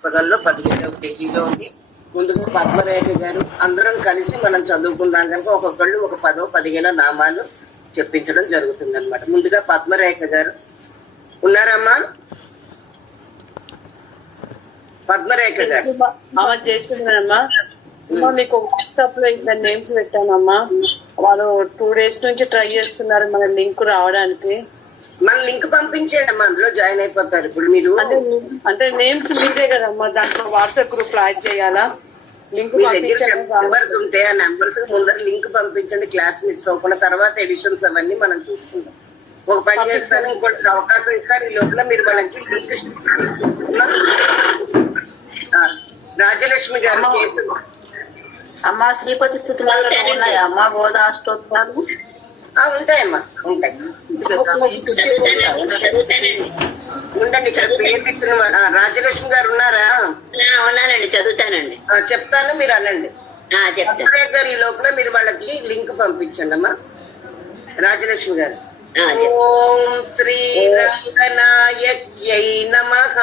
పుస్తకంలో 17వ పేజీలో ఉంది. ముందుగా పద్మరేఖ గారు అందరం కలిసి మనం చదువుకుందాం కనుక ఒక్కొక్కళ్ళు ఒక 10-15 నామాలు చెప్పించడం జరుగుతుంది అనమాట. ముందుగా పద్మరేఖ గారు ఉన్నారమ్మా? పద్మరేఖ గారు చేస్తున్నారమ్మా. మీకు వాట్సాప్ లో ఇద్దరు నేమ్స్ పెట్టానమ్మా. వాళ్ళు 2 days నుంచి ట్రై చేస్తున్నారు మన లింక్ రావడానికి. మన లింక్ పంపించేయండి అమ్మా, అందులో జాయిన్ అయిపోతారు. ఇప్పుడు మీరు అంటే నేమ్స్ మీదే కదమ్మా, దాంట్లో వాట్సాప్ గ్రూప్ లో యాడ్ చేయాలా? లింక్ నెంబర్స్ ఉంటే ఆ నెంబర్స్ ముందర లింక్ పంపించండి, క్లాస్ మిస్ అవ్వకుండా. తర్వాత ఎడిషన్స్ అవన్నీ మనం చూసుకుందాం. ఒక పని చేస్తాను, ఇంకోటి అవకాశం ఇస్తారు. ఈ లోపల మీరు మనకి లింక్ రాజలక్ష్మి గారు కేసు అమ్మా శ్రీపతి స్థితిలో ఉన్నాయా అమ్మా గోదా అష్టోత్తరాలు? ఉంటాయమ్మా, ఉంటాయి. ఉండండి, పేరు ఇచ్చిన రాజలక్ష్మి గారు ఉన్నారా? ఉన్నానండి, చదువుతానండి. చెప్తాను, మీరు అనండి. చెప్తాను గారు ఈ లోపల మీరు వాళ్ళకి లింక్ పంపించండి అమ్మా. రాజలక్ష్మి గారు. ఓం శ్రీ రంగనాయక్యై నమః.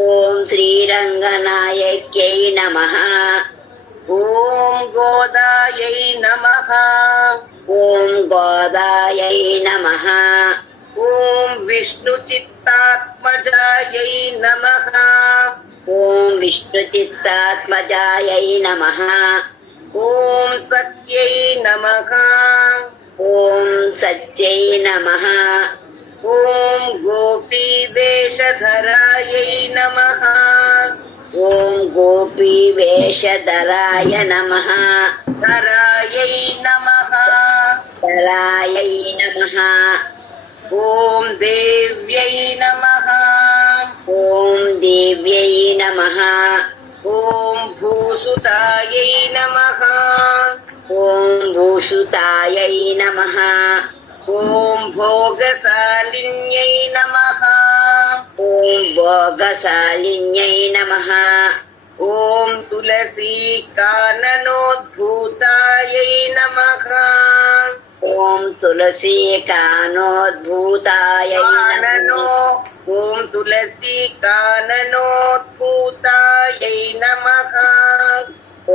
ఓం శ్రీరంగనాయక్యై నమః. ఓం గోదాయై నమః. ఓం గోదాయై నమః. ఓం విష్ణు చిత్తాత్మజాయై నమః. ఓం విష్ణు చిత్తాత్మజాయై నమః. ఓం సత్యై నమః. ఓం సత్యై నమః. ఓం గోపీ వేషధరాయై నమః. ఓం గోపీ వేషధరాయ నమః. ధరాయై నమః. ధరాయై నమః. ఓం దేవ్యై నమః. ఓం దేవ్యై నమః. ఓం భూసుతాయై నమః. ఓం భూషుతాయై నమః. ఓం భోగశాలిన్యై నమః. ఓం భోగశాలిన్యై నమః. ఓం తులసీ కాననోద్భూతాయై నమః. ఓం తులసీ కానోద్భూతాయై నమః. ఓం తులసీ కాననోద్భూతాయై నమః.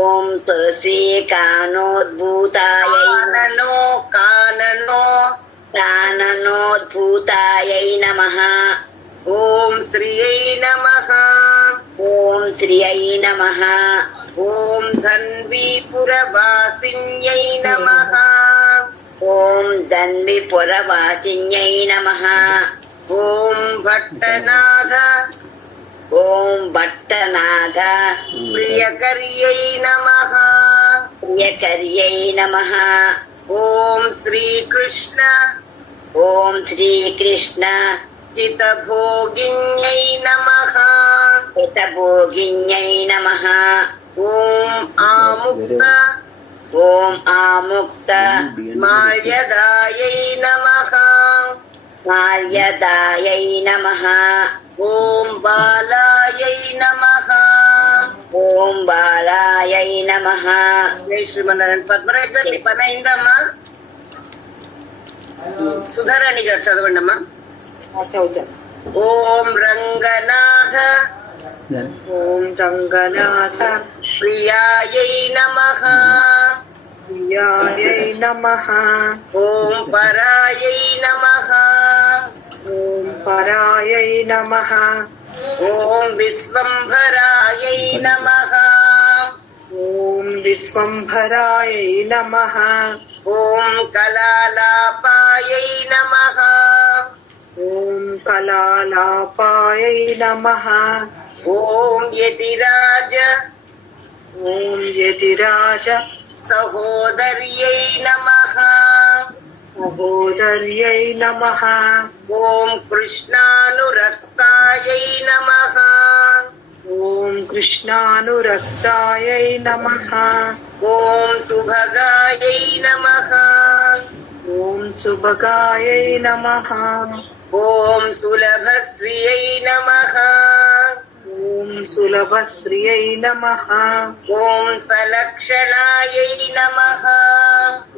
ఓం తులసీ కానోద్భూతాయై కాననోద్భూతాయై నమః. ఓం శ్రియై నమః. ఓం శ్రియై నమః. ఓం ధన్వీపురవాసిన్యై నమః. ఓం ధన్విపురవాసిన్యై నమః. ఓం భట్టనాథ. ఓం భట్టనాథ. ప్రియకర్యై నమః. ప్రియకర్యై నమః. ఓం శ్రీకృష్ణ. ఓం శ్రీకృష్ణ. హితభోగిన్యై నమః. హితభోగిన్యై నమః. ఓం ఆముక్త. ఓం ఆముక్త. మాల్యదాయై నమః. మాల్యదాయై నమః. ఓం బాలాయై నమః. ఓం బాలాయై నమః. జై శ్రీమన్నారాయణ. పద్మరాజు గారు నీ పని అయిందమ్మా? సుధారాణి గారు చదవండి అమ్మా. చదువుతాను. ఓం రంగనాథ. ఓం రంగనాథ. ప్రియాయై నమః. ప్రియాయై నమః. ఓం పరాయై నమః. ఓం పరాయై నమః. ఓం విశ్వంభరాయై నమః. ఓం విశ్వంభరాయై నమః. ఓం కలాలాపాయై నమః. ఓం కలాలాపాయై నమః. ఓం యతిరాజ. ఓం యతిరాజ. సహోదర్యై నమః. సహోదర్యై నమః. ఓం కృష్ణానురక్తాయై నమః. ఓం కృష్ణానురక్తాయై నమః. ఓం సుభగాయై నమః. ఓం సుభగాయై నమః. ఓం సులభశ్రియై నమః. ఓం సులభశ్రియై నమః. ఓం సలక్షణాయై నమః.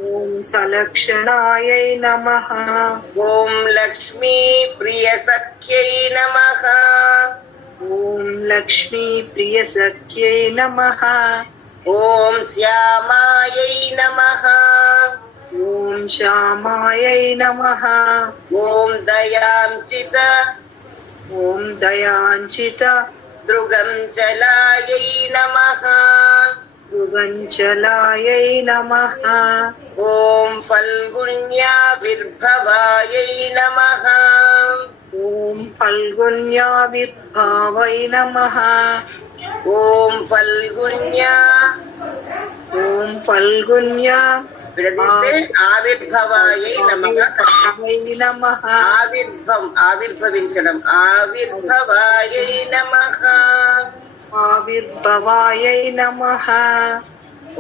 ఓం సలక్షణాయై నమః. ఓం లక్ష్మీ ప్రియ సఖ్యై నమః. ఓం లక్ష్మీ ప్రియ సఖ్యై నమః. ఓం శ్యామాయై నమః. ఓం శ్యామాయై నమః. ఓం దయాంచిత ఓం దయాంచిత దృగం చలాయై నమః. మృగంచలాయై నమః. ఓం ఫల్గుణ్యావిర్భవాయై నమః. ఓం ఫల్గుణ్యావిర్భావై నమః. ఓం ఫల్గుణ్యా ఓం ఫల్గుణ్యా విడదీస్తే ఆవిర్భవాయై నమః. నమః. ఆవిర్భవించడం ఆవిర్భవాయై నమః. ఆవిర్భవాయై నమః.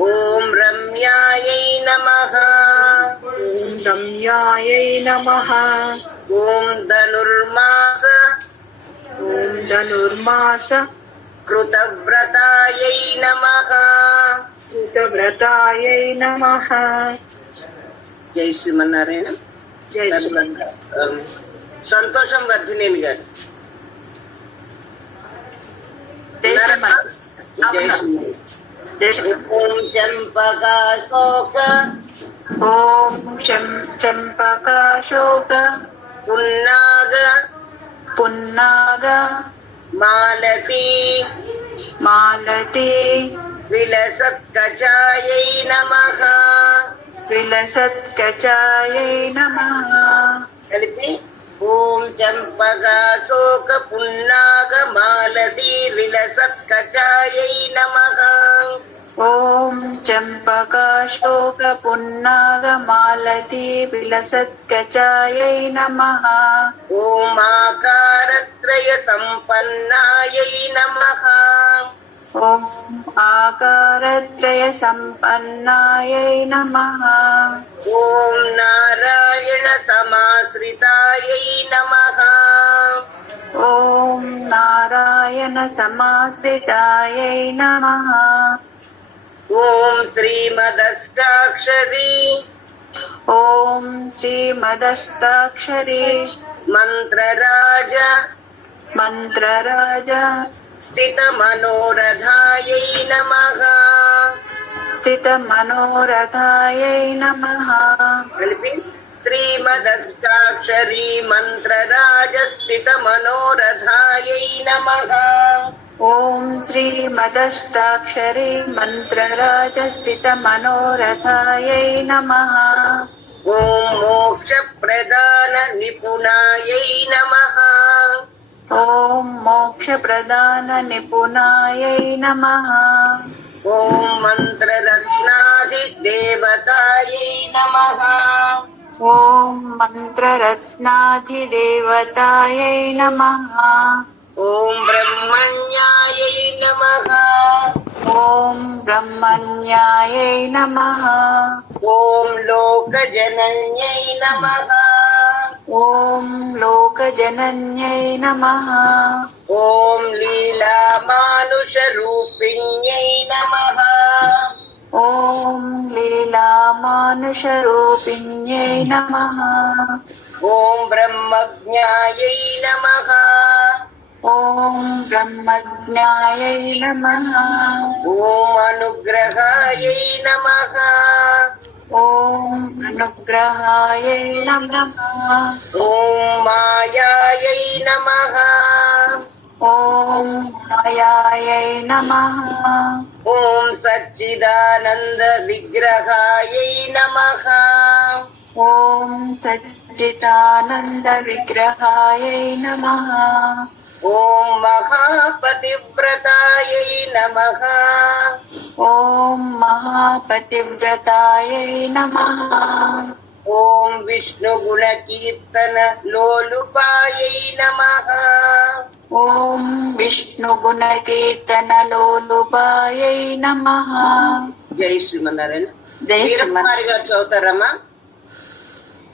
ఓం రమ్యాయై నమః. ఓం రమ్యాయై నమః. ఓం ధనుర్మాస ఓం ధనుర్మాస కృతవ్రతాయై నమః. కృతవ్రతాయై నమః. జై శ్రీమన్నారాయణ. జై శ్రీమన్నారాయణ. సంతోషం వర్ధినేని గారు. జై శ్రీమన్నారాయణ. జై శ్రీమన్నారాయణ. జై శ్రీమన్నారాయణ. ఓం చంపకాశోక ఓం చంపకాశోక పున్నాగ పున్నాగ మాలతీ మాలతి విలసత్కచాయై నమః. విలసత్కచాయై నమః. కలిపి ఓం చంపకాశోక పున్నాగ మాలతీ విలసత్కచాయై నమః. ఓం చంపకాశోక పున్నాగ మాలతి విలసత్కచాయై నమః. ఓం ఆకారత్రయ సంపన్నాయై నమః. ఓం ఆకారత్రయ సంపన్నాయై నమః. ఓం నారాయణ సమాశ్రితాయై నమః. ఓం నారాయణ సమాశ్రితాయై నమః. ఓం శ్రీమదష్టాక్షరీ ఓం శ్రీమదష్టాక్షరీ మంత్రరాజ మంత్రరాజ స్థిత మనోరథాయై నమః. స్థిత మనోరథాయై నమః. కలిపి శ్రీమదష్టాక్షరీ మంత్రరాజ స్థిత మనోరథాయై నమః. ఓం శ్రీమదష్టాక్షరీ మంత్రరాజ స్థిత మనోరథాయై నమః. ఓం మోక్ష ప్రదాన నిపుణాయై నమః. ఓం మోక్ష ప్రదాన నిపుణాయై నమః. ఓం మంత్రరత్నాధి దేవతాయై నమః. ఓం మంత్రరత్నాధిదేవతాయై నమః. ఓం బ్రహ్మణ్యాయై నమః. ఓం బ్రహ్మణ్యాయై నమః. ఓం లోకజనన్యై నమః. ఓం లోకజనన్యై నమః. ఓం లీలామానుషరూపిణ్యై నమః. ఓం లీలామానుషరూపిణ్యై నమః. ఓం బ్రహ్మజ్ఞాయై నమః. ఓం బ్రహ్మజ్ఞాయై నమః. ఓం అనుగ్రహాయై నమః. ఓం అనుగ్రహాయై నమః. ఓం మాయాయై నమః. ఓం మాయాయై నమః. ఓం సచ్చిదానంద విగ్రహాయై నమః. ఓం సచ్చిదానంద విగ్రహాయై నమః. ఓం మహాపతివ్రతాయై నమః. ఓం మహాపతివ్రతాయై నమః. ఓం విష్ణుగుణ కీర్తన లోలుపాయై నమః. ఓం విష్ణుగుణ కీర్తన లోలుపాయై నమః. జై శ్రీమన్నారాయణ. జై వీరకుమారి గారు చదువుతారమ్మా.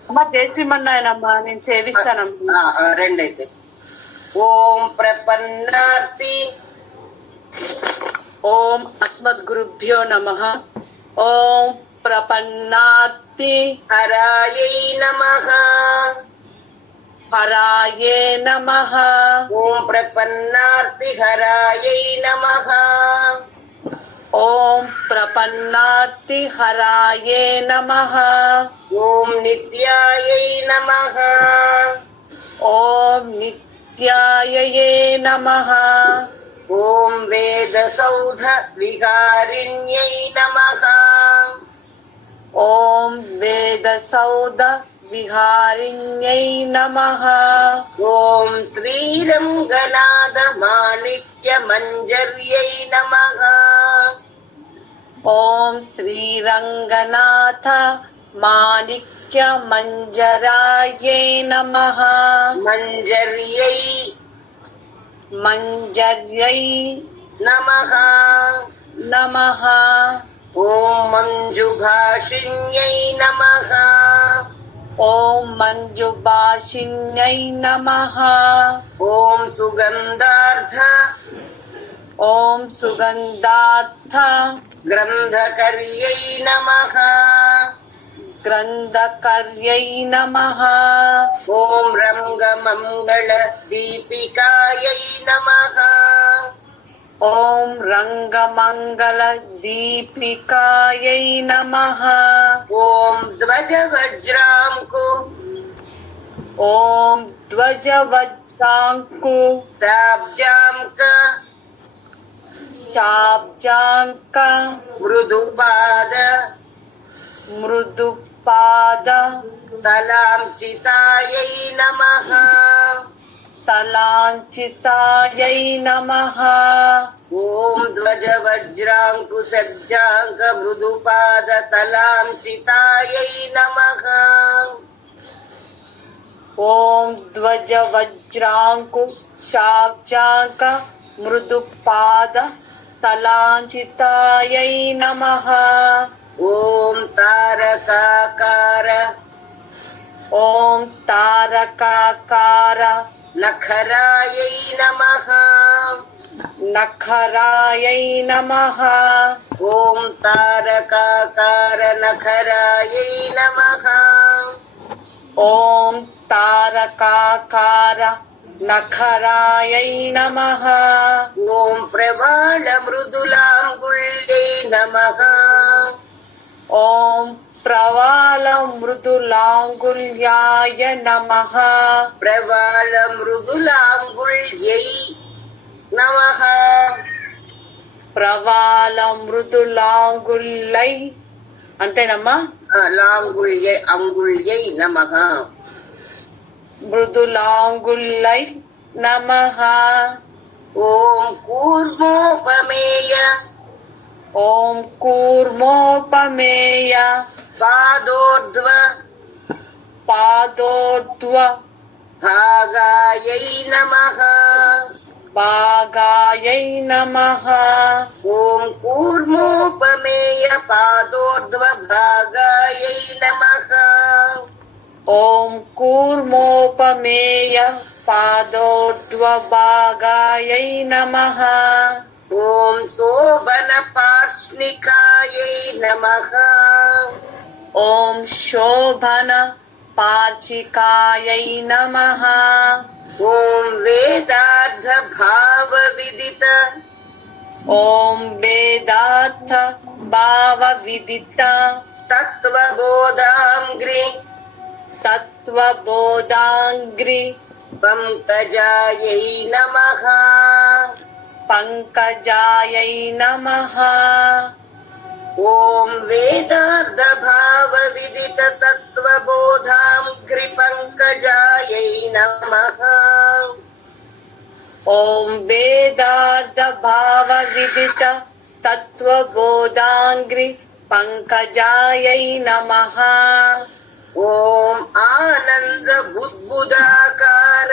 అమ్మ జై శ్రీమన్నారాయణమ్మా, నేను సేవిస్తానమ్మా. రెండైతే ఓం ప్రపన్నార్తి ఓం అస్మద్గురుభ్యో నమః. ఓం ప్రపన్నార్తి హరాయై నమః. हराये नमः। ఓం ప్రపన్నార్తిహరాయై నమః. ओम प्रपन्नार्तिहराये नमः। ఓం నిత్యాయై నమః. ओम नित्यायये नमः। ఓం వేదసౌధ విహారిణ్యై నమః. ओम वेदसौध विहारिण्यै नमः। ఓం శ్రీరంగనాథ మాణిక్య మంజర్యై నమః. ओम श्रीरंगनाथ माणिक्य मंजराये नमः। మంజర్యై मंजर्यै నమః. नमः। ఓం మంజుభాషిణ్యై నమః. ओम मंजुभाषिण्यै नमः। ఓం సుగంధార్థ ओम सुगंधार्थ గ్రంథకర్యై నమః. ग्रंथकर्यै नमः। ఓం రంగమంగళ దీపికాయై నమః. ओम रंगमंगल दीपिकायै नमः। ఓం ధ్వజ వజ్రాంకు ओम ध्वज वज्रांकु శాబ్జాంక शाब्जांक మృదుపాద मृदुपाद తలాంచితాయై నమః. तलांचितायै नमः। ఓం ధ్వజ వజ్రాంకు సజ్జాంక మృదుపాద తలాంచితాయై నమః. ओम ध्वज वज्रांकु शाब्जांक मृदुपाद तलांचितायै नमः। ఓం తారకాకార ओम तारकाकार నఖరాయై నమః. नखरायै नमः। ఓం తారకాకార నఖరాయై నమః. ओम तारकाकार नखरायै नमः। ఓం ప్రవాళ మృదులాంగుళ్యై నమః. ओम प्रवाल मृदुलांगुल्याय नमः। ప్రవాళ మృదులాంగుళ్యై నమః. ప్రవాల మృదులాంగుల్లై అంతేనమ్మా. లాంగుళ్యై అంగుళ్యై నమః. మృదులాంగుల్లై నమః. ఓం కూర్మోపమేయ ఓం కూర్మోపమేయ పాదోర్ధ్వ పాదోర్ధ్వ భాగాయై నమః. భాగాయై నమః. ఓం కూర్మోపమేయ పాదోర్ధ్వ భాగాయై నమః. ఓం కూర్మోపమేయ పాదోర్ధ్వ భాగాయై నమః. ఓం శోభన పార్ష్ణికాయై నమః. ఓం శోభన పార్చికాయై నమః. ఓం వేదార్థ భావ విదిత ఓం వేదార్థ భావ విదిత తత్వబోధాంగ్రి తత్వబోధాంగ్రి పంకజాయై నమః. పంకజాయై నమః. ఓం వేదార్థ భావ విదిత తత్వబోధాంగ్రి పంకజాయై నమః. ఓం వేదార్థ భావ విదిత తత్వబోధాంగ్రి పంకజాయై నమః. ఓం ఆనంద బుద్బుదాకార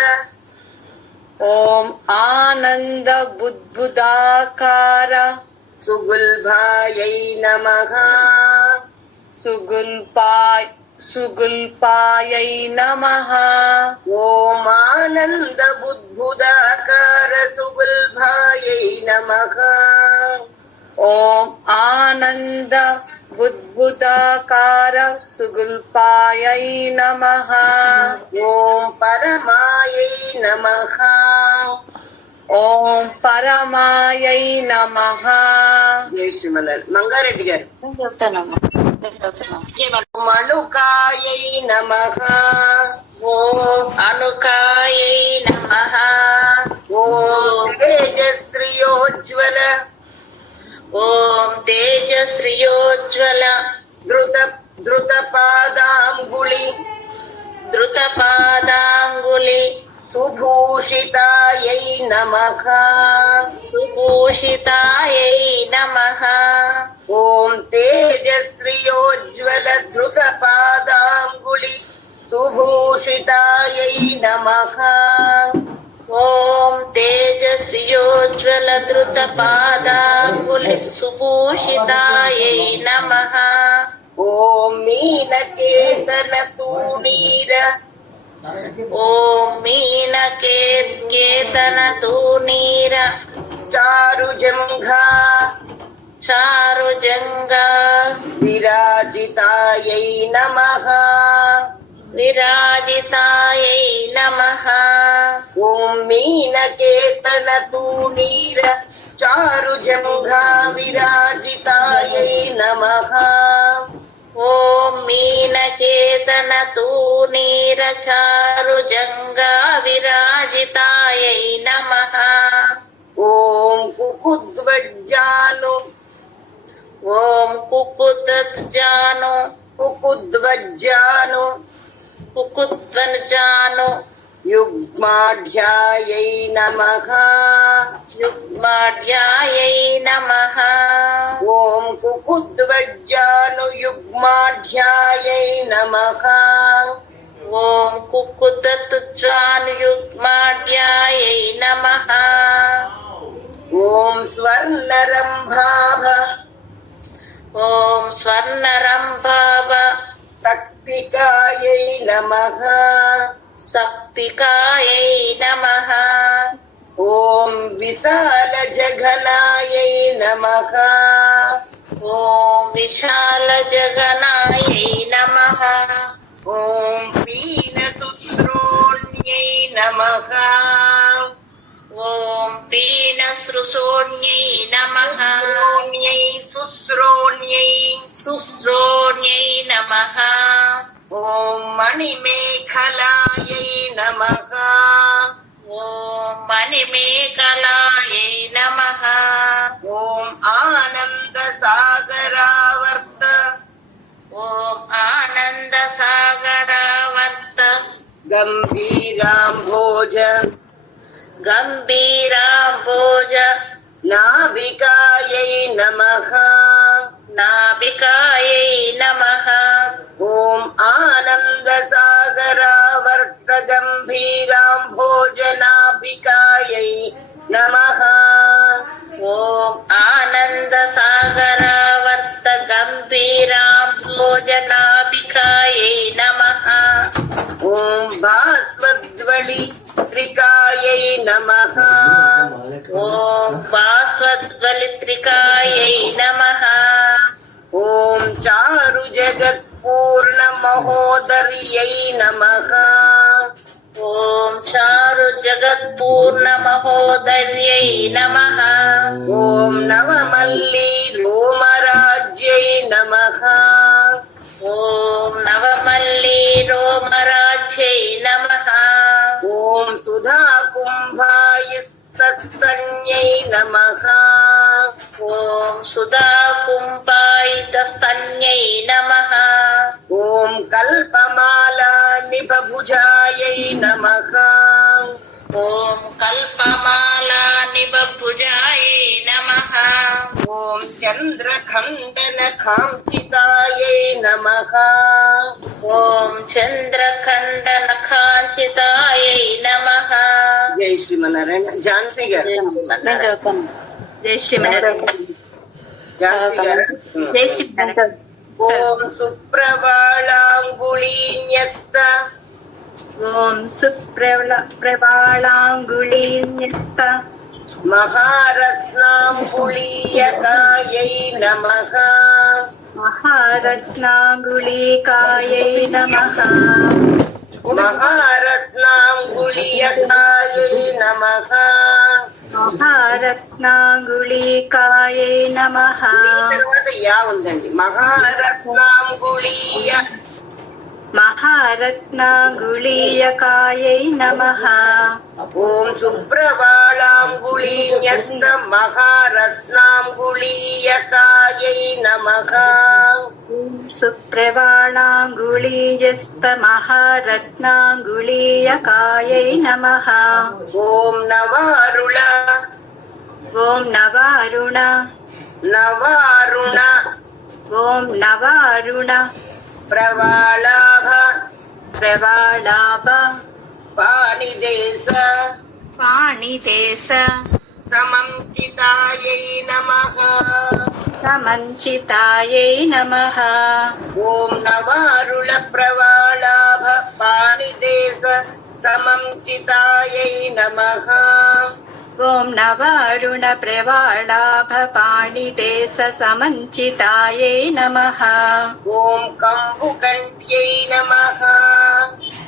ఓం ఆనంద బుద్బుదాకార సుగుల్భాయై నమః. సుగుల్పాయై నమః. ఓం ఆనంద బుద్బుదాకార సుగుల్భాయై నమః. ఓం ఆనంద బుద్బుదాకార సుగుల్పాయై నమః. ఓం పరమాయై నమః. ఓం పరమాయై నమః. జై శ్రీమన్నారాయణ. మంగారెడ్డి గారు. నేను చెప్తానమ్మా, నేను చెప్తున్నాను. మణుకాయై నమః. ఓం అనుకాయై నమః. ఓం తేజశ్రియోజ్వల ఓం తేజశ్రియోజ్వల ధృత పాదాంగుళి ధృతపాదాంగులి సుభూషితాయై నమః. సుభూషితాయై నమః. ఓం తేజశ్రియోజ్వల ధృత పాదాంగుళి సుభూషితాయై నమః. ఓం తేజశ్రియోజ్వల ధృతపాదాంగులి సుభూషితాయై నమః. ఓం మీనకేతన తూణీర ఓం మీనకేతన తూనీర చారుజంఘా చారుజంగా విరాజితాయై నమః. విరాజితాయై నమః. ఓం మీనకేతన తూణీర చారుజంఘా విరాజితాయై నమః. ఓం మీనకేతన తూనీర చారుజంగా విరాజితాయై నమః. ఓం కుకుద్వజ్జాను ఓం కుకుద్వజ్జాను కుకుద్వజ్జాను కుకుద్వజ్జాను యుగ్మాఢ్యాయై నమః. యుగ్మాఢ్యాయై నమః. ఓం కుకుద్వజ్జాను యుగ్మాఢ్యాయై నమః. ఓం కుకుద్వజ్జాను యుగ్మాఢ్యాయై నమః. ఓం స్వర్ణరంభాభ ఓం స్వర్ణరంభావ శక్తికాయై నమః. శక్తికాయై నమః. ఓం విశాల జఘనాయై నమః. ఓం విశాల జగనాయై నమః. ఓం పీన శుశ్రోణ్యై నమః. ఓం పీన సృశోణ్యై నమః. శుశ్రోణ్యై సుశ్రోణ్యై నమః. ఓం మణిమేఖలాయై నమః. ఓం మణిమేఖలాయై నమః. ఓం ఆనంద సాగరావర్త ఓం ఆనంద సాగరావర్త గంభీరాంభోజ గంభీరాంబోజ నాభికాయై నమః. నాభికాయై నమః. ఓం ఆనంద సాగరావర్త గంభీరాంభోజ నాభికాయై నమః. ఓం ఆనంద సాగరావర్త గంభీరాంబోజ నాభికాయై నమః. ఓం భాస్వద్వళి త్రికాయై నమః. ఓం వాస్వద్వలిత్రికాయై నమః. ఓం చారు జగత్పూర్ణ మహోదర్యై నమః. ఓం చారు జగత్పూర్ణ మహోదర్యై నమః. ఓం నవమల్లీ రోమరాజ్యై నమః. ఓం నవమల్లీ రోమరాజ్యై నమః. ఓం సుధా కుంభాయస్తన్యై నమః. ఓం సుధా కుంభాయితస్తన్యై నమః. ఓం కల్పమాలా నిభభుజాయై నమః. ఓం కల్పమాలా నిభభుజాయై నమః. ఓం చంద్రఖండన కాంచితాయై నమః. ఓం చంద్రఖండన కాంచితాయై నమః. జై శ్రీమన్నారాయణ. ఝాన్సీ గారు. నేను చెప్తాను. జై శ్రీమన్నారాయణ. ఝాన్సీ గారు. జై శ్రీమన్నారాయణ. ఓం సుప్రవాళాంగుళీన్యస్త ఓం సుప్రవాళాంగుళీన్యస్త మహారత్నాంగుళీయకాయై నమః. మహా महारत्नाङ्गुलीकायै नमः। महारत्नाङ्गुलीयकायै नमः। महारत्नाङ्गुलीकायै नमः। తర్వాత యా ఉందండి. महारत्नाङ्गुलीयकायै नमः। ఓం సుప్రవాళాంగుళీన్యస్త మహారత్నాంగుళీయకాయై నమః. सुप्रवाणाङ्गुलीयस्त महारत्नाङ्गुलीयकायै नमः। ఓం నవారుణ ॐ नवारुण నవారుణ ॐ नवारुण ప్రవాళాభ प्रवालाभ పాణిదేశ पाणिदेश సమంచితాయై నమః. समञ्चितायै नमः। ఓం నవారుణ ప్రవాళాభ పాణిదేశ సమంచితాయై నమః. ॐ नवारुण प्रवालाभ पाणिदेश समञ्चितायै नमः। ఓం కంబుకంఠ్యై నమః.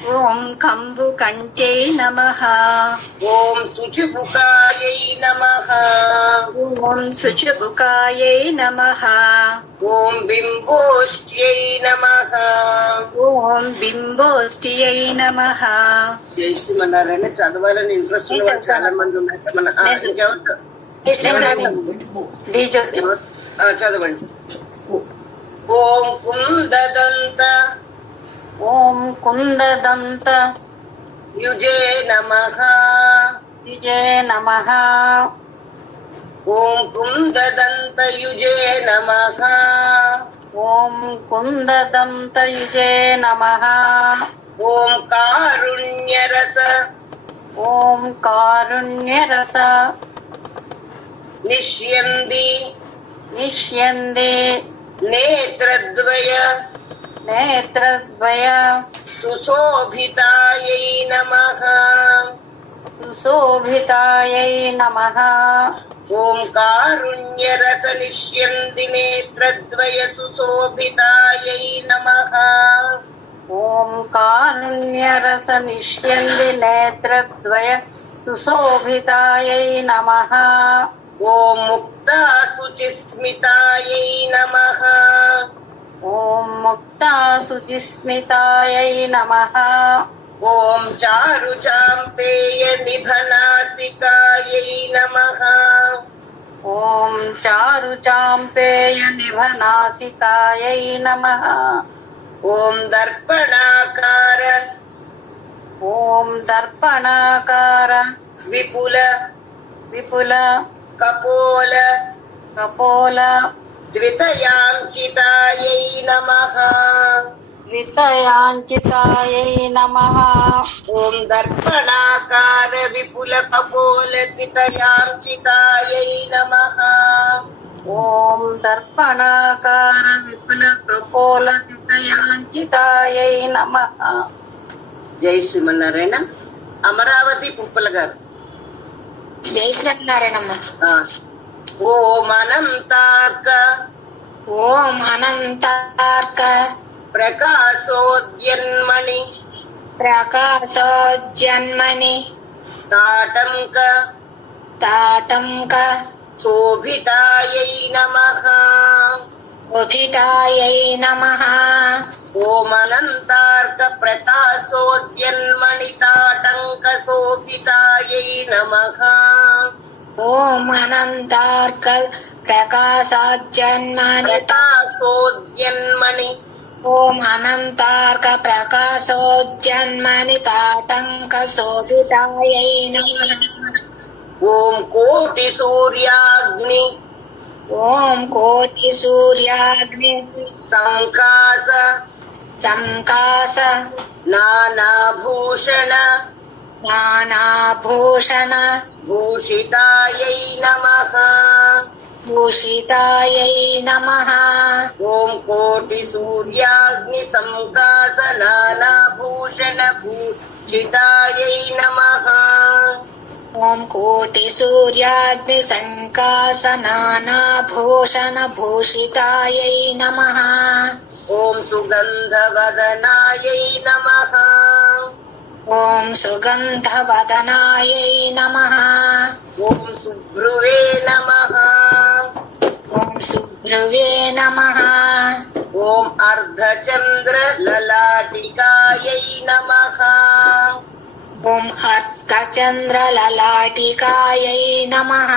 ॐ कम्बुकण्ठ्यै नमः। ఓం శుచిబుకాయై నమః. ॐ शुचिबुकायै नमः। ఓం బింబోష్ట్యై నమః. ॐ बिम्बोष्टियै नमः। జై శ్రీమన్నారాయణ. చదవాలని ఇంట్రెస్ట్ ఉన్న వాళ్ళు చాలా మంది ఉన్నారు. మన ఇంకెవరు? చదవండి. ఓం కుందదంత ॐ कुन्ददन्त యుజే నమః. विजय नमः। ఓం కుందదంత యుజే నమః. ॐ कुन्ददन्तयुजे नमः। ఓం కారుణ్యరస ॐ कारुण्यरस నిష్యంది निष्यन्दे నేత్రద్వయ नेत्रद्वय సుశోభితాయై నమః. सुशोभितायै नमः। ఓం కారుణ్యరస నిష్యంది నేత్రద్వయ సుశోభితాయై నమః. ॐ कारुण्यरस निष्यन्दि नेत्रद्वय सुशोभितायै नमः। ఓం ముక్తాశుచిస్మితాయై నమః. ॐ मुक्ताशुचिस्मितायै नमः। ఓం చారుచాంపేయ నిభనాసికాయై నమః. ॐ चारुचाम्पेय निभनासिकायै नमः। ఓం దర్పణాకార ॐ दर्पणाकार విపుల विपुल కపోల कपोल ద్వితయాంచితాయై నమః. वितयाञ्चितायै नमः। ఓం దర్పణాకార విపుల కపోల ద్వితయాంచితాయై నమః. ॐ दर्पणाकार विपुल कपोल वितयाञ्चितायै नमः। జై శ్రీమన్నారాయణ. అమరావతి పుప్పల గారు. जय श्रीनारायणम्म। ఓం అనంతార్క ॐ अनन्तार्क ప్రకాశోద్యన్మణి प्रकाशोज्जन्मनि తాటంక ताटङ्क శోభితాయై నమః. उभितायै नमः। ఓం అనంతార్క ప్రకాశోద్యన్మణి తాటంక శోభితాయై నమః. ॐ अनन्तार्क प्रकाशोज्जन्मनि ప్రకాశోద్యన్మణి ॐ अनन्तार्क प्रकाशोज्जन्मनि ताटङ्क शोभितायै नमः। ఓం కోటి సూర్యాగ్ని ॐ कोटिसूर्याग्नि సంకాస संकास నానాభూషణ नानाभूषण భూషితాయై నమః. भूषितायै नमः। ఓం కోటి సూర్యాగ్ని సంకాస నానాభూషణ భూషితాయై నమః. ॐ कोटिसूर्याग्निसङ्कासनानाभूषणभूषितायै नमः। ॐ सुगन्धवदनायै नमः। ॐ सुगन्धवदनायै नमः। ॐ सुभ्रुवे नमः। ॐ सुभ्रुवे नमः। ॐ अर्धचन्द्रललाटिकायै नमः। ॐ अर्कचन्द्रललाटिकायै नमः।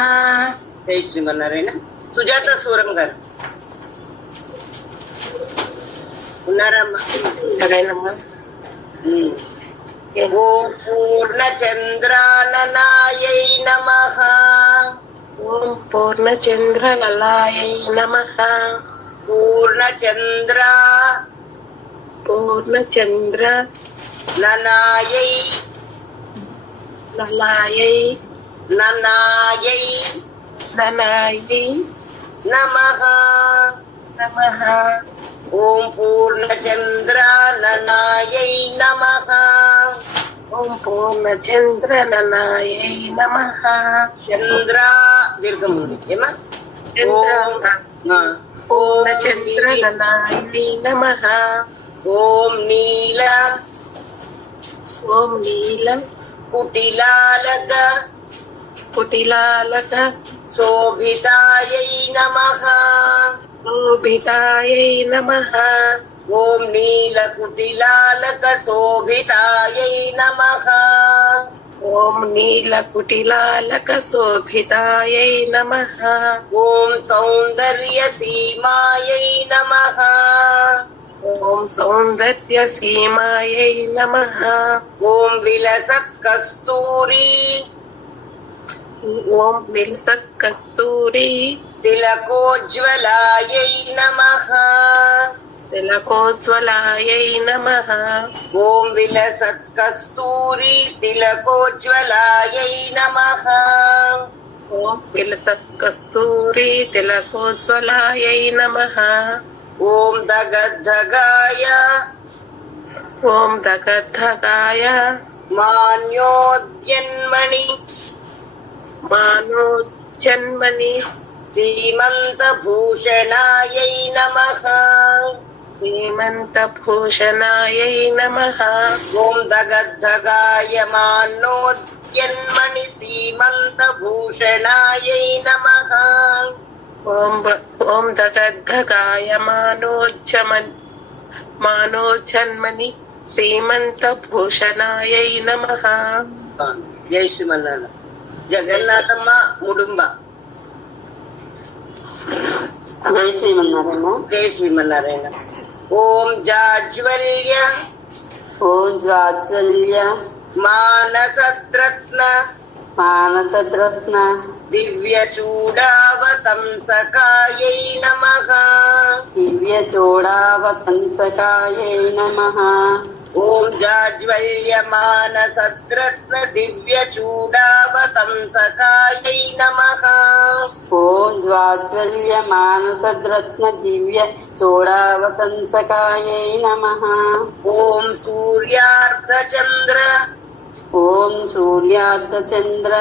జై శ్రీమన్నారాయణ. సుజాత సూరం గారు ఉన్నారమ్మా? ఓం పూర్ణచంద్రాననాయై నమః. ఓం పూర్ణచంద్రలలాయై నమః. పూర్ణచంద్ర పూర్ణచంద్ర ననాయై లలాయై ననాయై ననాయై నమః. నమః. ఓం పూర్ణచంద్ర ననాయై నమః. ఓం పూర్ణచంద్రలలాయై నమః. చంద్ర దీర్ఘముంది ఏమా? పూర్ణచంద్రలలాయై నమః. ఓం నీల ఓం నీల కుటిలాలక కుటిలాలక శోభితాయై నమః. శోభితాయై నమః. ఓం నీల కుటిలాలక శోభితాయై నమః. ఓం నీల కుటిలాలక శోభితాయై నమః. ఓం సౌందర్య సీమాయై నమః. ఓం సౌందర్య సీమాయై నమః. ఓం విలసత్ కస్తూరి ఓం విలసత్ కస్తూరి తిలకోజ్వలాయై నమః. తిలకోజ్వలాయై నమః. ఓం విలసత్ కస్తూరి తిలకోజ్వలాయై నమః. ఓం విలసత్ కస్తూరి తిలకోజ్వలాయై నమః. ఓం దగద్ధగాయ ఓం దగద్ధగాయ మాన్యోద్యన్మణి మానోజన్మని శ్రీమంతభూషణాయై నమః. హేమంతభూషణాయై నమః. ఓం దగద్ధగాయ మానోద్యన్మణి శ్రీమంతభూషణాయై నమః. ఓం దగద్ధగాయ మానోజన్మని శ్రీమంతభూషణాయై నమః. జై శ్రీమన్నారాయణ. జగన్నాథమ్మ ముడుంబ. జై శ్రీమన్నారాయణ. జై శ్రీమన్నారాయణ. ఓం జాజ్వల్య ఓం జాజ్వల్య మానసద్రత్న మానసరత్న దివ్యచూడావతంసకాయై నమః. దివ్య చోడావతంసకాయై నమః. ఓం జాజ్వల్య మానసద్రత్న దివ్యచూడావతంసకాయై నమః. ఓం జ్వాజ్వల్య మానసరత్న దివ్య చోడావతంసకాయై నమః. ఓం సూర్యార్ధచంద్ర ఓం సూర్యార్ధచంద్ర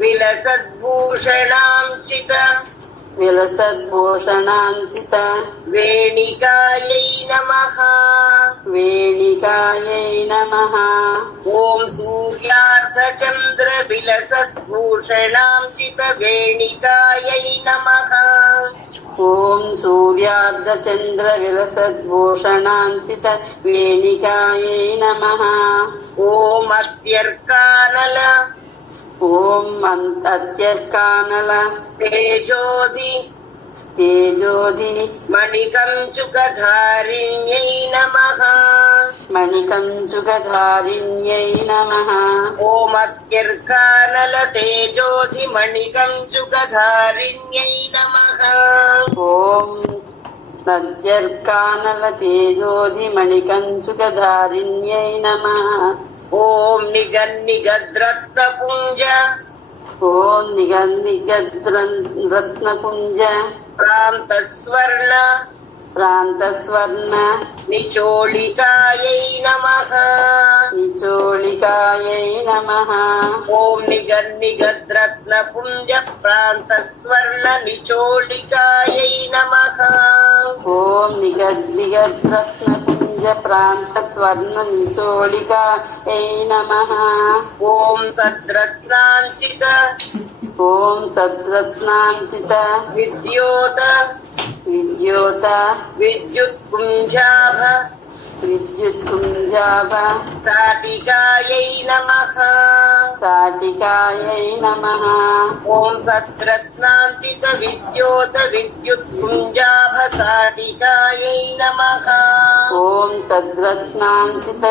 విలసద్భూషణాంచిత విలసద్భూషణాంచిత వేణికాయై నమః. వేణికాయై నమః. ఓం సూర్యార్ధచంద్ర విలసద్భూషణాంచిత వేణికాయై నమః. ఓం సూర్యార్ధచంద్ర విలసద్భూషణాంచిత వేణికాయై నమః. ఓం అత్యర్కానల ఓం అత్యర్కానల తేజోధి తేజోధి మణికంచుకధారిణ్యై నమః. మణికంచుకధారిణ్యై నమః. ఓం అత్యర్కానల తేజోధి మణికంచుకధారిణ్యై నమః. ఓం అత్యర్కానల తేజోధి మణికంచుకధారిణ్యై నమః. ఓం నిగద్రత్నపుంజ ఓం నిగద్రత్నపుంజ ప్రాంతస్వర్ణ ప్రాంతస్వర్ణ నిచోళికాయై నమః. నిచోళికాయై నమః. ఓం నిగద్రత్న పుంజ ప్రాంతస్వర్ణ నిచోళికాయై నమః. ఓం నిగద్రత్న పుంజ ప్రాంత స్వర్ణ నిచోళికాయై నమః. ఓం సద్రత్నాంచిత ఓం సద్రత్నాంచిత విద్యోత విద్యుత్ కుంజాభ విద్యుత్కుంజాభ సాటికాయై నమః. సాటికాయై నమః. ఓం సద్రత్నాంచిత విద్యుత్ కుంజాభ సాటికాయై నమః. ఓం సద్రత్నాంచిత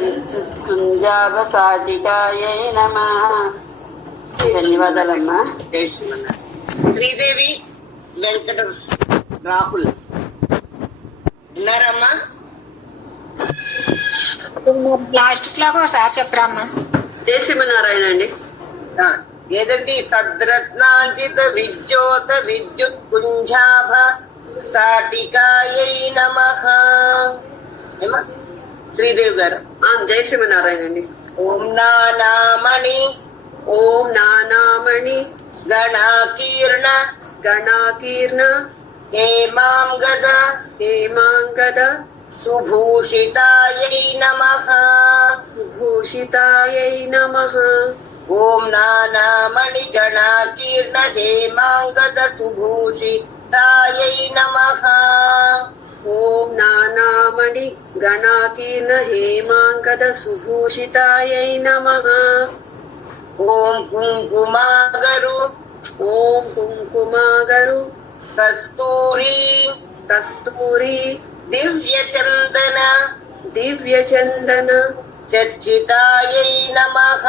విద్యుత్కుంజాభ సాటికాయై నమః. ధన్యవాదాలమ్మా. జై శ్రీమన్నారాయణ. శ్రీదేవి వెంకట రాహుల్ విన్నారమ్మా? లాస్ట్ శ్లోకం సార్ చెప్పరామ్మా. జై శ్రీమన్నారాయణ అండి. ఏదండి? సద్రత్నాంచిత విద్యుత్ కుంజాభ సాటికాయై నమః. ఏమా శ్రీదేవి గారు? జై శ్రీమన్నారాయణ అండి. ఓం నానామణి ఓం నానామణి గణాకీర్ణ హేమాంగద సుభూషితాయై నమః. భూషితాయై నమః. ఓం నానామణి గణాకీర్ణ హేమాంగద సుభూషితాయై నమః. ఓం నానామణి గణాకీర్ణ హేమాంగద సుభూషితాయై నమః. ఓం కుంకుమాగరు కస్తూరి దివ్యచందన చర్చితాయై నమః.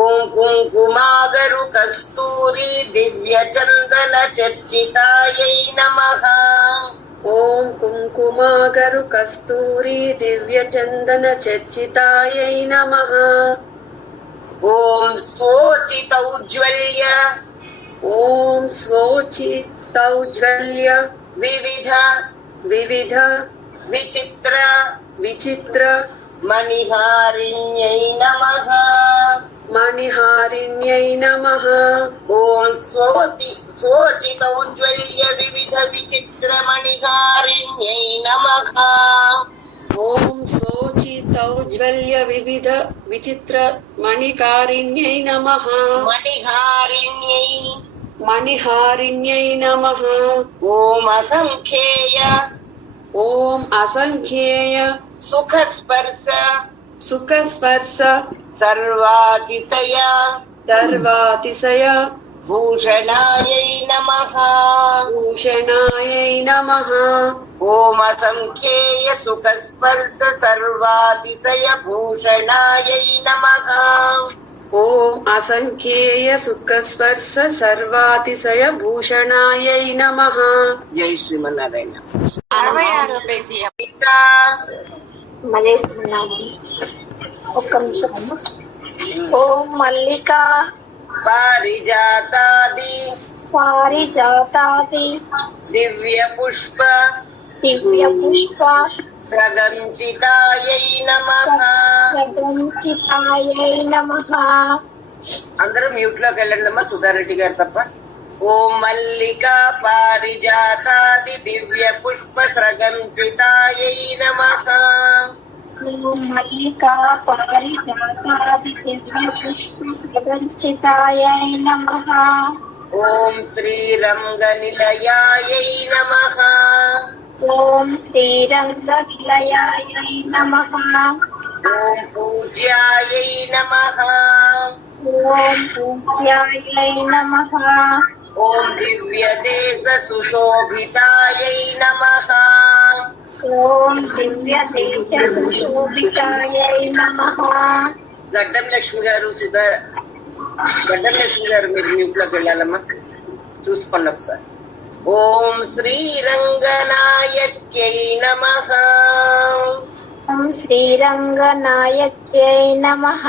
ఓం కుంకుమాగరు కస్తూరి దివ్యచందన చర్చితాయై నమః. ఓం కుంకుమాగరు కస్తూరి దివ్యచందన చర్చితాయై నమః. ఓం స్వోచితౌజ్వల్య వివిధ విచిత్ర మణిహారిణ్యై నమః. ఓం స్వోచితౌజ్వల్య వివిధ విచిత్ర మణిహారిణ్యై నమః. ఓం స్వోచితౌజ్వల్య వివిధ విచిత్ర మణికారిణ్యై నమః. మణిహారిణ్యై నమః. ఓం అసంఖ్యేయ సుఖస్పర్శ సర్వాతిశయ భూషణాయై నమః. ఓం అసంఖ్యేయ సుఖస్పర్శ సర్వాతిశయ భూషణాయై నమః. ఓం అసంఖ్యేయ సుఖస్పర్శ సర్వాతిశయ భూషణాయై నమః. జై శ్రీమన్నారాయణ. 66వ పేజీ. పితా ఒక్క నిమిషం అమ్మా. ఓం మల్లికా పారిజాతాది దివ్య పుష్ప స్రగంచితాయై నమః. అందరూ మ్యూట్ లోకి వెళ్ళండి అమ్మా, సుధారెడ్డి గారు తప్ప. ఓం మల్లికా పారిజాతాది దివ్య పుష్ప స్రగంచితాయై నమః. మల్లికా పారిజాతాది దివ్య పుష్పచితాయై నమః. ఓం శ్రీరంగనిలయాయై నమః. ఓం శ్రీరంగనిలయాయై నమః. ఓం పూజ్యాయై నమః. ఓం పూజ్యాయై నమః. ఓం దివ్యదేశ సుశోభితాయై నమః. ఓం దివ్యదేశోభితాయై నమః. గడ్డం లక్ష్మి గారు మీరు మ్యూట్ లోకి వెళ్ళాలమ్మా, చూసుకోండి ఒకసారి. ఓం శ్రీరంగనాయక్యై నమః. ఓం శ్రీరంగనాయక్యై నమః.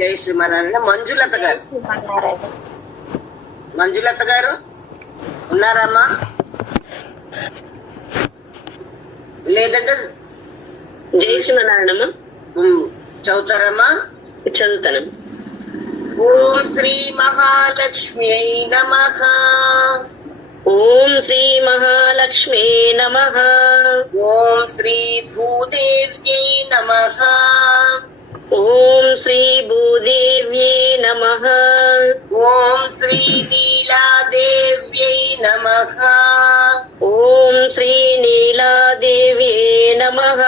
జై శ్రీమన్నారాయణ. మంజులత గారు ఉన్నారమ్మా? లేదంటే జై శ్రీమన్నారాయణమ్మా. చదువుతారమ్మా? చదువుతానమ్మా. ఓం శ్రీ మహాలక్ష్మ్యై నమః. ఓం శ్రీ మహాలక్ష్మీ నమః. ఓం శ్రీ భూదేవ్యై నమః. ఓం శ్రీ భూదేవ్యై నమః. ఓం శ్రీ నీలాదేవ్యై నమః. ఓం శ్రీ నీలాదేవ్యై నమః.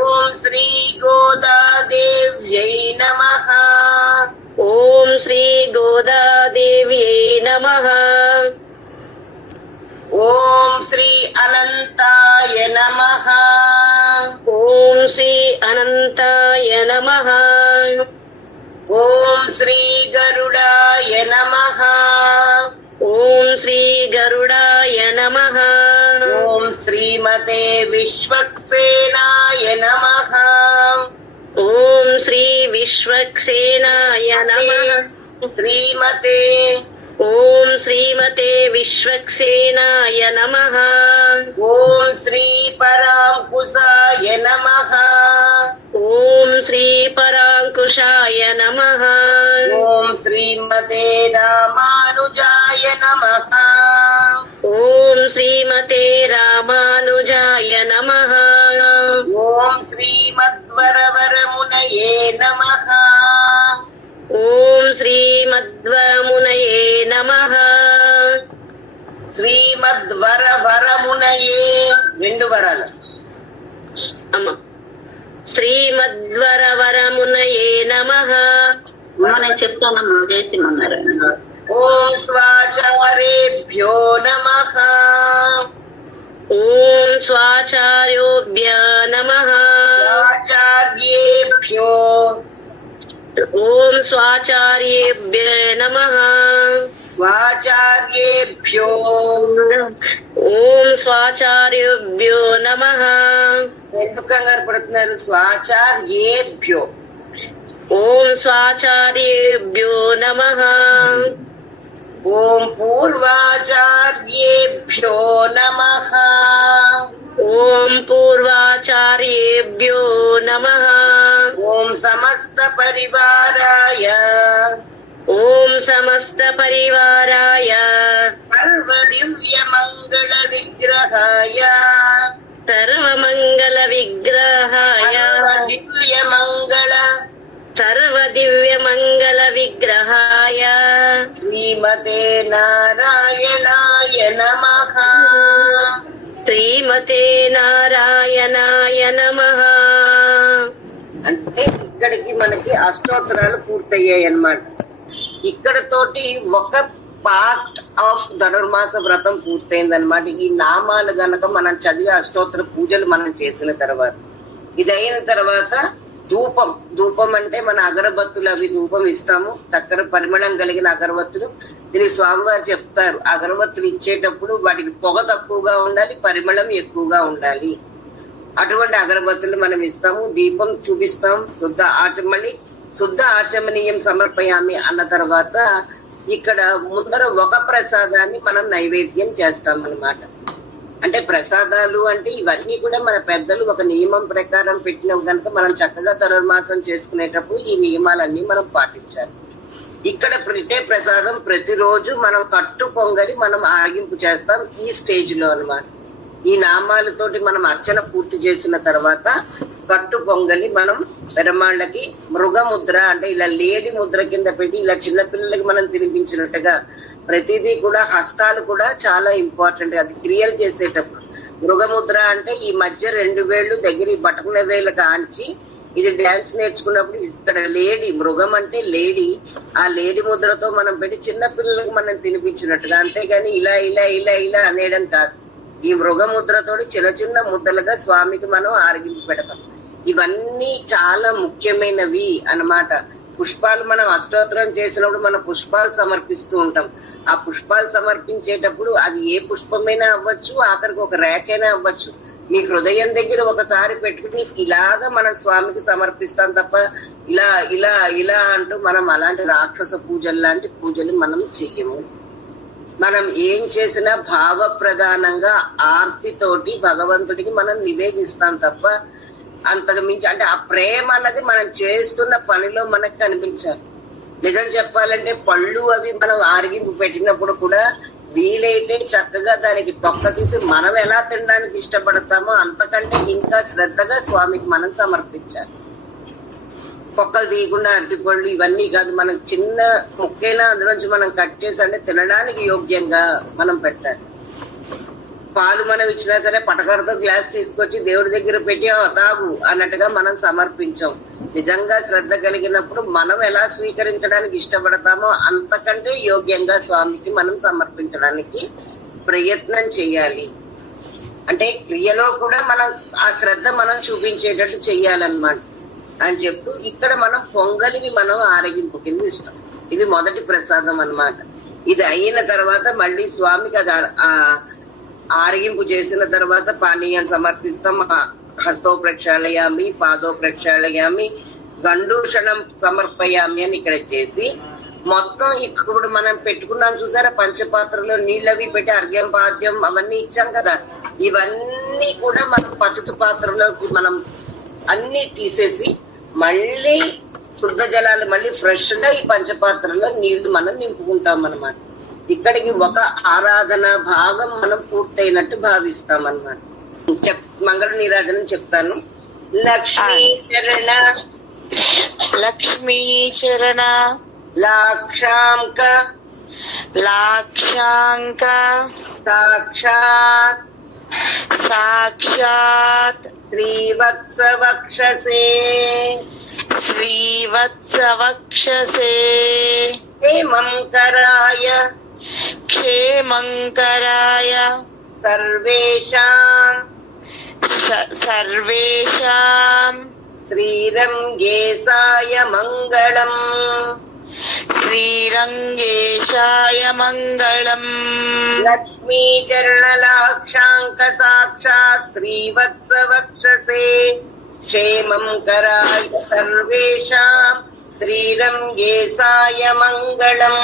ఓం శ్రీ గోదాదేవ్యై నమః. ఓం శ్రీ గోదాదేవ్యై నమః. ఓం శ్రీ అనంతాయ నమః. ఓం శ్రీ అనంతాయ నమః. ఓం శ్రీ గరుడాయ నమః. ఓం శ్రీ గరుడాయ నమః. ఓం శ్రీమతే విశ్వక్సేనాయ నమః. ఓం శ్రీ విశ్వక్సేనాయ నమః. శ్రీమతే ఓం శ్రీమతే విశ్వక్సేనాయ నమః. ఓం శ్రీ పరాంకుశాయ నమః. ఓం శ్రీ పరాంకుశాయ నమః. ఓం శ్రీమతే రామానుజాయ నమః. ఓం శ్రీమతే రామానుజాయ నమః. ఓం శ్రీమద్వరవరమునయే నమః. ఓం శ్రీమద్వరమునయే నమః. శ్రీమద్వరవరమునయే రెండు వరాలు. అమ్మ శ్రీమద్వరవరమునయే నమః. నేను చెప్తానమ్మా. జై శ్రీమన్నారాయణ. ఓం స్వాచారేభ్యో నమః. ఓం స్వాచార్యోభ్య నమః. స్వాచార్యేభ్యో. ఓం స్వాచార్యేభ్య నమః. స్వాచార్యేభ్యో. ఓం స్వాచార్యేభ్యో నమః. ఎందుకు కంగారు పడుతున్నారు? స్వాచార్యేభ్యో. ఓం స్వాచార్యేభ్యో నమః. ఓం పూర్వాచార్యేభ్యో నమః. ఓం పూర్వాచార్యేభ్యో నమః. ఓం సమస్త పరివారాయ. ఓం సమస్త పరివారాయ. సర్వ దివ్య మంగళ విగ్రహాయ. సర్వమంగళ విగ్రహాయ. దివ్య మంగళ సర్వదివ్యమంగళ విగ్రహాయ. శ్రీమతే నారాయణాయ నమః. శ్రీమతే నారాయణాయ నమః. అంటే ఇక్కడికి మనకి అష్టోత్తరాలు పూర్తయ్యాయి అన్నమాట. ఇక్కడ తోటి ఒక పార్ట్ ఆఫ్ ధనుర్మాస వ్రతం పూర్తయిందనమాట. ఈ నామాలు గనక మనం చదివి అష్టోత్తర పూజలు మనం చేసిన తర్వాత, ఇది అయిన తర్వాత ధూపం. ధూపం అంటే మన అగరబత్తులు, అవి ధూపం ఇస్తాము. చక్కర పరిమళం కలిగిన అగరబత్తులు. దీనికి స్వామివారు చెప్తారు, అగరబత్తులు ఇచ్చేటప్పుడు వాటికి పొగ తక్కువగా ఉండాలి, పరిమళం ఎక్కువగా ఉండాలి. అటువంటి అగరబత్తులు మనం ఇస్తాము. దీపం చూపిస్తాం. మళ్ళీ శుద్ధ ఆచమనీయం సమర్పయామి అన్న తర్వాత ఇక్కడ ముందర ఒక ప్రసాదాన్ని మనం నైవేద్యం చేస్తాం అన్నమాట. అంటే ప్రసాదాలు అంటే ఇవన్నీ కూడా మన పెద్దలు ఒక నియమం ప్రకారం పెట్టినవి కనుక మనం చక్కగా ధనుర్మాసం చేసుకునేటప్పుడు ఈ నియమాలన్నీ మనం పాటించాలి. ఇక్కడ పెట్టే ప్రసాదం ప్రతిరోజు మనం కట్టు పొంగలి మనం ఆగింపు చేస్తాం ఈ స్టేజ్ లో అన్నమాట. ఈ నామాలతోటి మనం అర్చన పూర్తి చేసిన తర్వాత కట్టు పొంగలి మనం పెరమాళ్ళకి మృగముద్ర అంటే ఇలా లేడి ముద్ర కింద పెట్టి ఇలా చిన్నపిల్లలకి మనం తినిపించినట్టుగా ప్రతిదీ కూడా హస్తాలు కూడా చాలా ఇంపార్టెంట్. అది క్రియలు చేసేటప్పుడు మృగముద్ర అంటే ఈ మధ్య 2 వేళ్ళు దగ్గర ఈ బటకుల వేలకు ఆంచి ఇది డాన్స్ నేర్చుకున్నప్పుడు ఇక్కడ లేడీ, మృగం అంటే లేడీ, ఆ లేడీ ముద్రతో మనం పెట్టి చిన్న పిల్లలకు మనం తినిపించినట్టుగా. అంతేగాని ఇలా ఇలా ఇలా ఇలా అనేయడం కాదు. ఈ మృగముద్రతో చిన్న చిన్న ముద్దలుగా స్వామికి మనం ఆరగింపు పెడతాం. ఇవన్నీ చాలా ముఖ్యమైనవి అన్నమాట. పుష్పాలు మనం అష్టోత్తరం చేసినప్పుడు మనం పుష్పాలు సమర్పిస్తూ ఉంటాం. ఆ పుష్పాలు సమర్పించేటప్పుడు అది ఏ పుష్పమైనా అవ్వచ్చు, ఆఖరికి ఒక రేఖైనా అవ్వచ్చు. మీ హృదయం దగ్గర ఒకసారి పెట్టుకుని ఇలాగా మనం స్వామికి సమర్పిస్తాం తప్ప ఇలా ఇలా ఇలా అంటూ మనం అలాంటి రాక్షస పూజలు లాంటి పూజలు మనం చెయ్యము. మనం ఏం చేసినా భావ ప్రధానంగా ఆర్తితోటి భగవంతుడికి మనం నివేదిస్తాం తప్ప అంతకు మించి అంటే ఆ ప్రేమ అన్నది మనం చేస్తున్న పనిలో మనకు కనిపించాలి. నిజం చెప్పాలంటే పళ్ళు అవి మనం ఆరగింపు పెట్టినప్పుడు కూడా వీలైతే చక్కగా దానికి తొక్క తీసి మనం ఎలా తినడానికి ఇష్టపడతామో అంతకంటే ఇంకా శ్రద్ధగా స్వామికి మనం సమర్పించాలి. తొక్కలు తీయకుండా అరటిపళ్ళు ఇవన్నీ కాదు, మనం చిన్న ముక్కైనా అందులోంచి మనం కట్ చేసి అంటే తినడానికి యోగ్యంగా మనం పెట్టాలి. పాలు మనం ఇచ్చినా సరే పటకరతో గ్లాస్ తీసుకొచ్చి దేవుడి దగ్గర పెట్టి తాగు అన్నట్టుగా మనం సమర్పించాం. నిజంగా శ్రద్ధ కలిగినప్పుడు మనం ఎలా స్వీకరించడానికి ఇష్టపడతామో అంతకంటే యోగ్యంగా స్వామికి మనం సమర్పించడానికి ప్రయత్నం చేయాలి. అంటే క్రియలో కూడా మనం ఆ శ్రద్ధ మనం చూపించేటట్టు చెయ్యాలన్నమాట అని చెప్తూ ఇక్కడ మనం పొంగలిని మనం ఆరగింపు కింద ఇస్తాం. ఇది మొదటి ప్రసాదం అన్నమాట. ఇది అయిన తర్వాత మళ్ళీ స్వామికి అది ఆరగింపు చేసిన తర్వాత పానీయం సమర్పిస్తాం. హస్తో ప్రక్షాళయామి, పాదో ప్రక్షాళయామి, గండూషణం సమర్పయామి అని ఇక్కడ చేసి మొత్తం ఇప్పుడు మనం పెట్టుకున్నాం చూసారా పంచపాత్రలో నీళ్ళవి పెట్టి అర్ఘ్యం పాద్యం అవన్నీ ఇచ్చాం కదా, ఇవన్నీ కూడా మనం పతిత పాత్రలోకి మనం అన్ని తీసేసి మళ్ళీ శుద్ధ జలాలు మళ్ళీ ఫ్రెష్ గా ఈ పంచపాత్రలో నీళ్లు మనం నింపుకుంటాం అన్నమాట. ఇక్కడికి ఒక ఆరాధన భాగం మనం పూర్తయినట్టు భావిస్తాం అన్నమాట. మంగళ నీరాజనం చెప్తాను. లక్ష్మీ చరణ లక్ష్మీ చరణ లాక్షాంక లాక్షాంక సాక్షాత్ సాక్షాత్ శ్రీవత్స వక్షసే శ్రీవత్స వక్షసే హేమంకరాయ క్షేమంకరాయ సర్వేషాం సర్వేషాం శ్రీరంగేశాయ మంగళం శ్రీరంగేశాయ మంగళం లక్ష్మీ చరణలాక్షాంక సాక్షాత్ శ్రీవత్స వక్షసే క్షేమం కరాయ సర్వేషాం శ్రీరంగేశాయ మంగళం.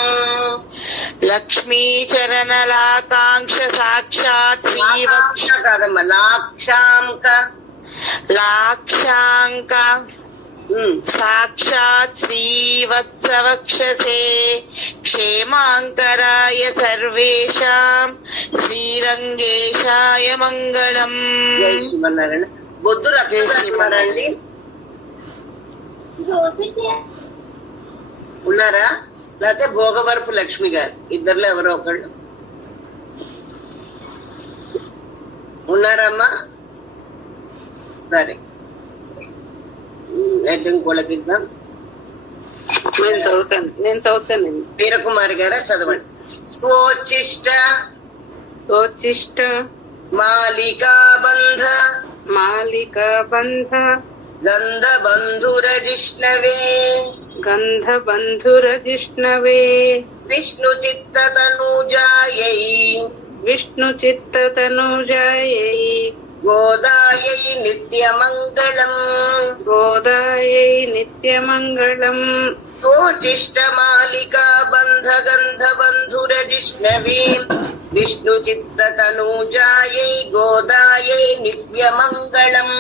లక్ష్మీ చరణలాకాంక్ష సాక్షాత్ శ్రీవత్స కాదమ్మ లాక్షాంక లాక్షాంక సాక్షాత్ శ్రీవత్స వక్షసే క్షేమాంకరాయ సర్వేషాం శ్రీరంగేశాయ మంగళం. జై శ్రీమన్నారాయణ. బొద్దు రక్షిస్తున్నారండి, ఉన్నారా? లేకపోతే భోగవరపు లక్ష్మి గారు, ఇద్దరులో ఎవరో ఒకళ్ళు ఉన్నారమ్మా? సరే అయితే ఇంకోళ్ళకి ఇద్దాం. నేను చదువుతాను. వీరకుమారి గారా చదవండి. స్వోచ్చిష్ట సోచిష్ట మాలికా బంధ మాలికా బంధ గంధబంధురజిష్ణవే గంధబంధురజిష్ణవే విష్ణు చిత్త తనూజాయై విష్ణు చిత్త తనూజాయై గోదాయై నిత్యమంగళం గోదాయై నిత్యమంగళం. సోచిష్ట మాలికా బంధ గంధబంధురజిష్ణవే విష్ణు చిత్త తనూజాయై గోదాయై నిత్యమంగళం.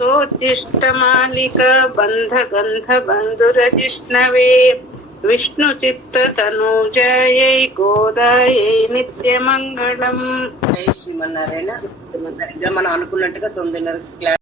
సోచిష్టమాలిక బంధ గంధ బంధురజిష్ణవే విష్ణు చిత్త తనూజాయై గోదాయై నిత్యమంగళం. జై శ్రీమన్నారాయణ. సరిగ్గా మనం అనుకున్నట్టుగా 9:30 క్లాస్